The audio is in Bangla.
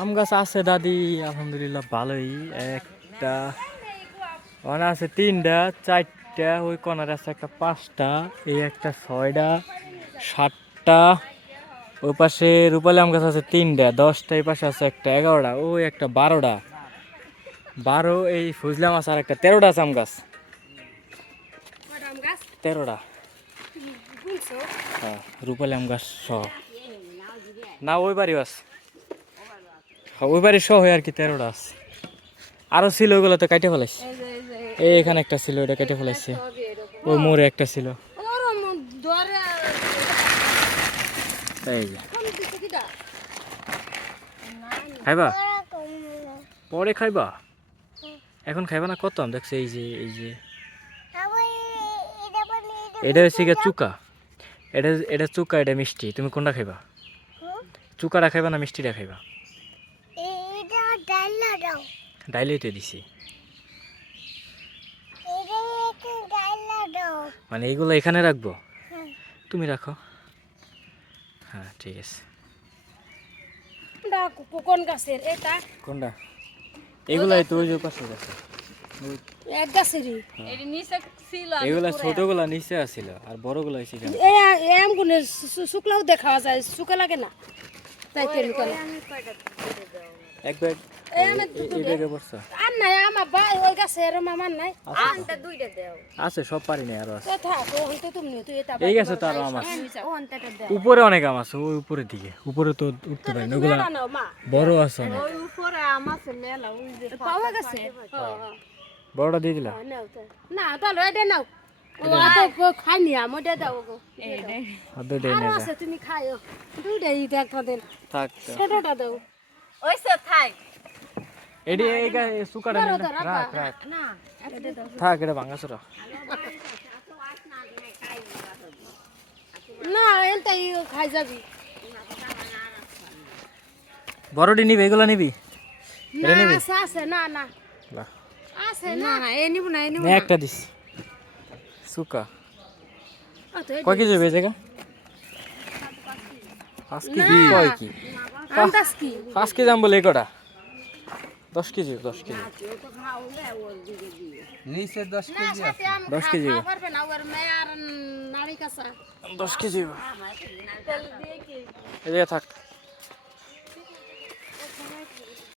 আম গাছ আছে দাদি, আলহামদুলিল্লাহ ভালোই। একটা ওখানে আছে 3টা 4টা, ওই কোনারে আছে একটা 5টা, এই একটা 6টা 7টা, ওই পাশে রূপালি আম গাছ আছে 3টা 10টা, এই পাশে আছে একটা 11টা, ওই একটা 12টা 12, এই ফজলা মাছ আর একটা 13টা আছে আম গাছ। 13টা। হ্যাঁ রূপালি আম গাছ সহ না, ওই বাড়িও আছে, ওই বাড়ি সহ আর কি 13টা আছে। আরো ছিল, ওইগুলো তো কেটে ফেলাইছে। এই এখানে একটা ছিল, ওটা কেটে ফেলাইছে। ওই মোড়ে একটা ছিল। এই যে খাইবা, পরে খাইবা, এখন খাইবা না। কত আম দেখছে, এই যে এই যে এটা হচ্ছে গিয়ে চুকা, এটা এটা চুকা, এটা মিষ্টি। তুমি কোনটা খাইবা? চুকাটা খাইবা না মিষ্টিটা খাইবা? ডাইলেই তো দিছি। মানে এইগুলো এখানে রাখবো, তুমি রাখো। হ্যাঁ ঠিক আছে। কোন গাছের এটা? কোনটা? এগুলাই তো ওই যে পাশে গাছে, এক গাছেরই। এগুলা ছোটগুলা নিচে আছিল আর বড়গুলা এসে গেল। এম গুনে শুকলাও দেখা যায়, শুকা লাগে না তাই তেল করে। এক ব্যাগ এই ব্যাগে পড়ছে। আর নাই আমার ভাই ওই গাছের মামার নাই। আনতে দুইটা দাও। আছে, সব পারি না, আরো আছে। তো থাক ওহন তো তুমি তুই এটা এই গাছে তো আরো আম আছে, ও আনতেটা দাও। উপরে অনেক আম আছে, ওই উপরের দিকে। উপরে তো উঠতে পারি না, ওগুলা নাও মা বড় আছে অনেক। ওই উপরে আম আছে মেলা, ওই যে পাওয়া গেছে। বড়টা দিয়ে দিলা। নাও তো না তাহলে এটা নাও। ও তো খাইনি আম ওটা দাও গো। আর দুইটাই আর নিয়ে যা। আছে তুমি খাইও দুইটাই একটা দেন, থাক তো। ছোটটা দাও। ওই সে থাক এডি এই সুকাটা নিয়ে যা। রাখ রাখ, না এটা দাও। থাক, এটা ভাঙাছরা। না এনটাই খাই যাবি। বড়ডি নিবি, এগুলা নিবি? না এটা নিবি? আছে আছে না না না আছে না না। না এ নিব না, এ নিব নে, না। একটা দিস। সুকা আতো কয় কেজি হবে এই জায়গা? 5 কেজি কয় কি? আন্দাজ কি? 5 কেজি আম বলে এই কটা? 10 কেজি, 10 কেজি। নিচে 10 না কেজি সাথে আম 10 কেজি খাওয়া পারবে না ওর মেয়ে আর নারী কাঁচা। 10 কেজি। এই জায়গা থাক।